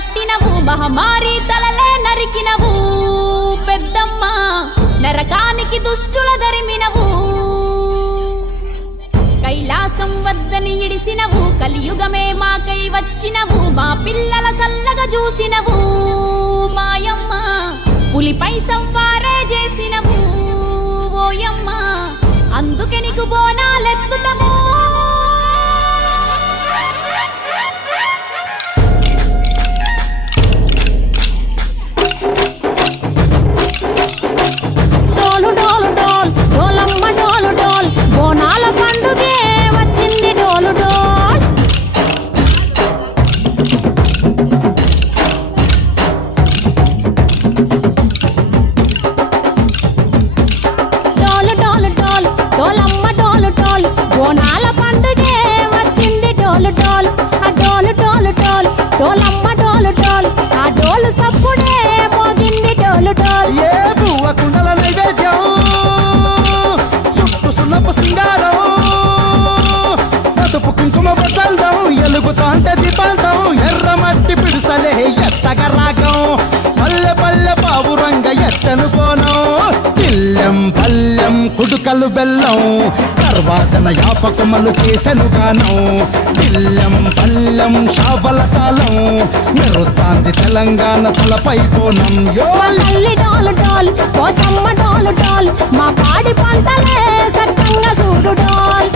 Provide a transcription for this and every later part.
పట్టినవు మహమారి తలలే నరికినవు పెద్దమ్మ నరకానికి దుష్టుల దరిమినవు కైలాసం వద్దని ఇడిసినవు కలియుగమే మాకై వచ్చినవు మా పిల్లల సల్లగా చూసినవు మాయమ్మ పులిపై సంవారే చేసినవు ఓయమ్మ అందుకే నీకు బోనాలెత్తుతము ఎలుగుతాంటే దీపాలతో ఎర్రమట్టి పిడుసలే ఎత్తగ రాగం పల్లె పల్లె పావురంగ ఎత్తను పోను పిల్లెం పల్లెం కుడుకలు బెల్లం తర్వాతన యాపకమలు చేసెను గానం పిల్లెం పల్లెం షావల తాళం మెరుస్తాంది తెలంగాణ తలపై పోనం మా పాడి పంటలే సక్కంగా చూడు డాల్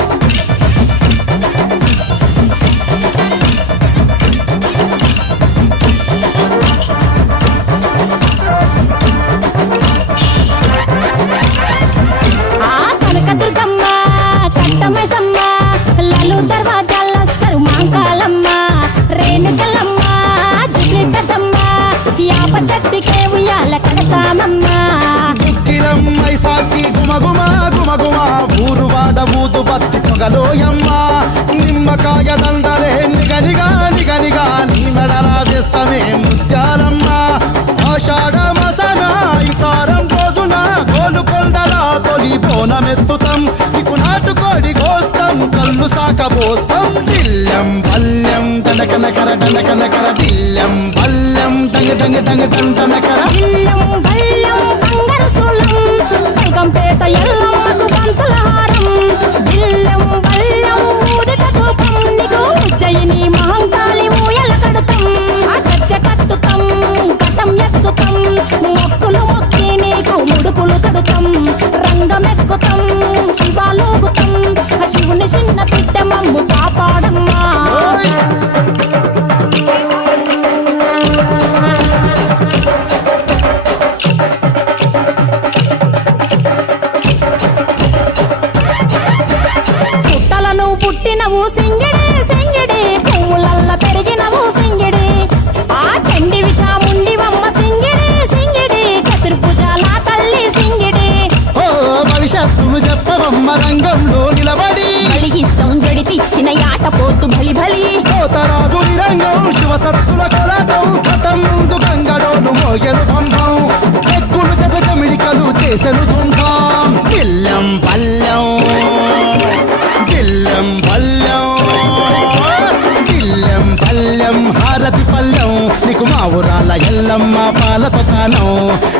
సాచి గుమగుమ గుమగుమ ఊరు వాడ ఊదు బత్తి పొగలోయమ్మ నిమ్మకాయ దండలే నిగనిగా నిగనిగా నీ మెడలా వేస్తమే ముత్యాలమ్మ ఆషాఢ మసన ఇతారం రోజున గోలుకొండలా తొలి బోనమెత్తుతాం నీకు నాటుకోడి కోస్తాం కళ్ళు సాకబోస్తాం దిల్లెం పల్లెం దండకనకర దండకనకర దిల్లెం పల్లెం డంగ డంగ డంగ డండనకర పేట ఎల్లమ్మకు పంతుల హారం బిల్లం బల్లం ఊదిత ధూపం నీకు ఉజ్జయిని మహంకాళి ఊయల కడుతాం గజ్జ కట్టుతాం కటం ఎత్తుతాం మొక్కులు మొక్కి నీకు ముడుపులు కడుతాం రంగమెక్కుతాం శివాలోగుతాం శివుని చిన్న బిడ్డ మమ్ము కాపాడమ్మా పుట్టినవు సింగిడి సింగిడి పువ్వులల్ల పెరిగినవు సింగిడి ఆ చండివి చాముండివమ్మ సింగిడి సింగిడి చతుర్భుజాల తల్లి సింగిడి ఓ భవిష్యత్తును చెప్పవమ్మ రంగంలో నిలబడి కలిగిస్తాం జడితిచ్చిన యాట పోతు బలి బలి కోతరాజు రంగం శివసత్తుల కొలటం కథం ముందు గంగడోలు మోగెను పంపం చెక్కులు జత జమిడికలు చేసెను తుంటాం గిల్లెం పల్లెం గిల్లెం పల్లెం గిల్లెం పల్లెం హారతి పల్లెం నీకు మా ఊరాల ఎల్లమ్మ పాలతో తానం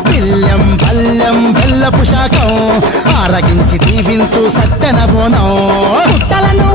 గిల్లెం పల్లెం బెల్లపు శాఖం ఆరగించి దీవించు సత్తెన బోనం పుట్టలను